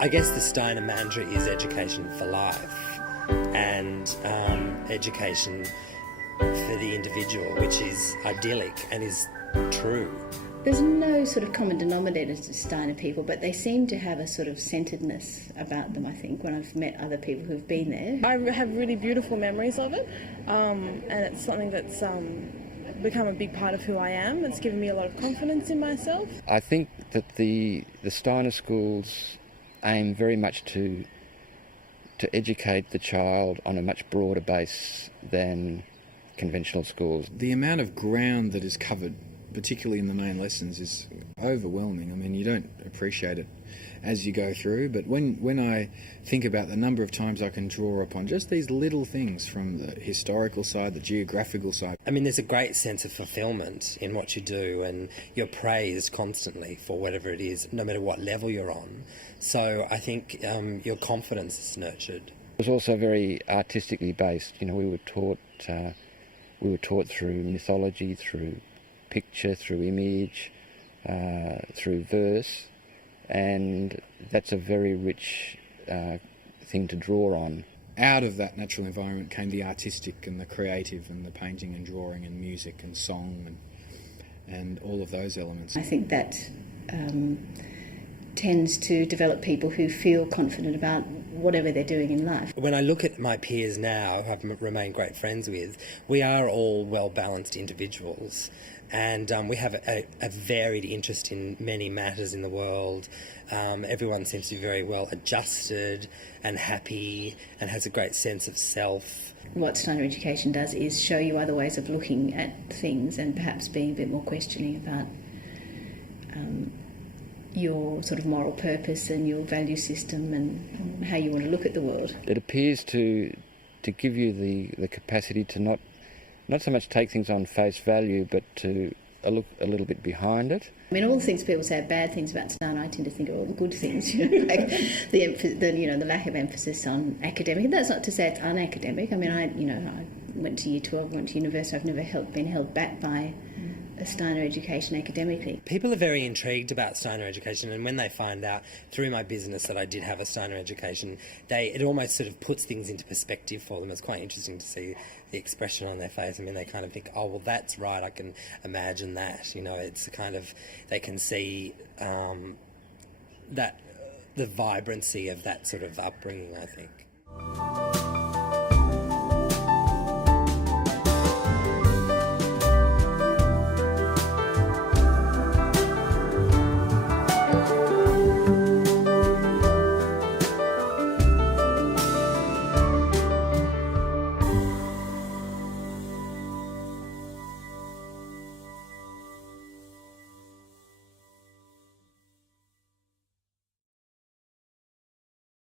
I guess the Steiner mantra is education for life, and education for the individual, which is idyllic and is true. There's no sort of common denominator to Steiner people, but they seem to have a sort of centeredness about them, I think, when I've met other people who've been there. I have really beautiful memories of it, and it's something that's become a big part of who I am. It's given me a lot of confidence in myself. I think that the Steiner schools aim very much to educate the child on a much broader base than conventional schools. The amount of ground that is covered, particularly in the main lessons, is overwhelming. I mean, you don't appreciate it as you go through, but when I think about the number of times I can draw upon just these little things from the historical side, the geographical side. I mean, there's a great sense of fulfilment in what you do, and you're praised constantly for whatever it is, no matter what level you're on. So I think your confidence is nurtured. It was also very artistically based. You know, we were taught through mythology, through picture, through image, through verse, and that's a very rich thing to draw on. Out of that natural environment came the artistic and the creative and the painting and drawing and music and song and all of those elements. I think that tends to develop people who feel confident about whatever they're doing in life. When I look at my peers now, who I've remained great friends with, we are all well-balanced individuals, and we have a varied interest in many matters in the world. Everyone seems to be very well adjusted and happy and has a great sense of self. What Steiner education does is show you other ways of looking at things and perhaps being a bit more questioning about your sort of moral purpose and your value system and how you want to look at the world. It appears to give you the capacity to not so much take things on face value, but to look a little bit behind it. I mean, all the things people say are bad things about Steiner, I tend to think are all the good things. Like the lack of emphasis on academic. That's not to say it's unacademic. I mean, I went to Year 12, went to university. I've never been held back by a Steiner education academically. People are very intrigued about Steiner education, and when they find out through my business that I did have a Steiner education, it almost sort of puts things into perspective for them. It's quite interesting to see the expression on their face. I mean, they kind of think, oh, well, that's right, I can imagine that. You know, it's a kind of, they can see that the vibrancy of that sort of upbringing, I think.